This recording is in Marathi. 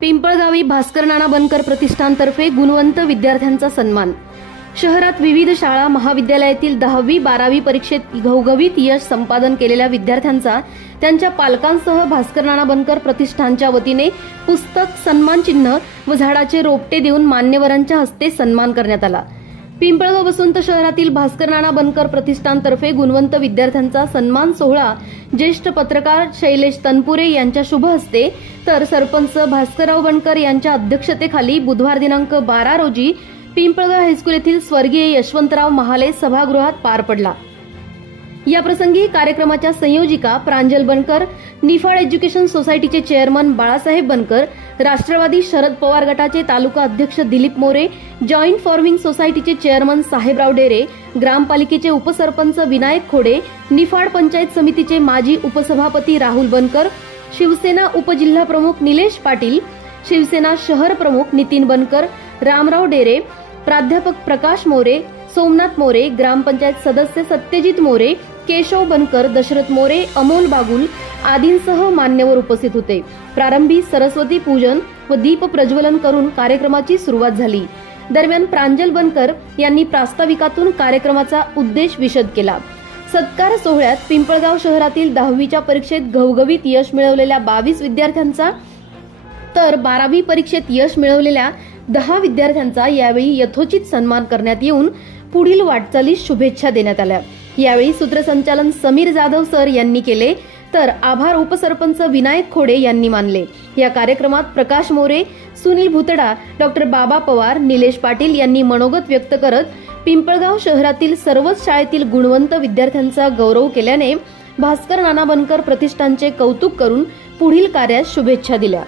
पिंपळगावी भास्कर नाना बनकर प्रतिष्ठानतर्फे गुणवंत विद्यार्थ्यांचा सन्मान। शहरात विविध शाळा महाविद्यालयातील 10वी 12वी परीक्षेत घवघवीत यश संपादन केलेल्या विद्यार्थ्यांचा त्यांच्या पालकांसह भास्कर नाना बनकर प्रतिष्ठानच्या वतीने पुस्तक, सन्मान चिन्ह व झाडाचे रोपटे देऊन मान्यवरांच्या हस्ते सन्मान करण्यात आला। पिंपळगाव वसंत शहरातील भास्कर नाना बनकर प्रतिष्ठानतर्फे गुणवंत विद्यार्थ्यांचा सन्मान सोहळा ज्येष्ठ पत्रकार शैलेश तनपुरे यांच्या शुभ हस्ते तर सरपंच भास्करराव बनकर यांच्या अध्यक्षतेखाली बुधवार दिनांक 12 रोजी पिंपळगाव हायस्कूल येथील स्वर्गीय यशवंतराव महाले सभागृहात पार पडला। या प्रसंगी कार्यक्रमाच्या संयोजिका प्रांजल बनकर, निफाड एज्युकेशन सोसायटीचे चेअरमन बाळासाहेब बनकर, राष्ट्रवादी शरद पवार गटाचे तालुका अध्यक्ष दिलीप मोरे, जॉईंट फार्मिंग सोसायटीचे चेअरमन साहेबराव डेरे, ग्रामपालिकेचे उपसरपंच विनायक खोडे, निफाड पंचायत समितीचे माजी उपसभापती राहुल बनकर, शिवसेना उपजिल्हा प्रमुख निलेश पाटील, शिवसेना शहर प्रमुख नितीन बनकर, रामराव डेरे, प्राध्यापक प्रकाश मोरे, सोमनाथ मोरे, ग्रामपंचायत सदस्य सत्यजित मोरे, केशव बनकर, दशरथ मोरे, अमोल बागुल आदींसह मान्यवर उपस्थित होते। प्रारंभी सरस्वती पूजन व दीप प्रज्वलन करून कार्यक्रमाची सुरुवात झाली। दरम्यान प्रांजल बनकर यांनी प्रास्ताविकातून कार्यक्रमाचा उद्देश विशद केला। सत्कार सोहळ्यात पिंपळगाव शहरातील 10वीच्या परीक्षेत घवघवीत यश मिळवलेल्या 22 विद्यार्थ्यांचा तर 12वी परीक्षेत यश मिळवलेल्या 10 विद्यार्थ्यांचा यावेळी यथोचित सन्मान करण्यात येऊन पुढील वाटचालीस शुभेच्छा देण्यात आल्या। यावेळी सूत्रसंचालन समीर जाधव सर यांनी केले तर आभार उपसरपंच विनायक खोडे यांनी मानले। या कार्यक्रमात प्रकाश मोरे, सुनील भुतडा, डॉक्टर बाबा पवार, निलेश पाटील यांनी मनोगत व्यक्त करत पिंपळगाव शहरातील सर्वच शाळेतील गुणवंत विद्यार्थ्यांचा गौरव केल्याने भास्कर नाना बनकर प्रतिष्ठानचे कौतुक करून पुढील कार्यास शुभेच्छा दिल्या।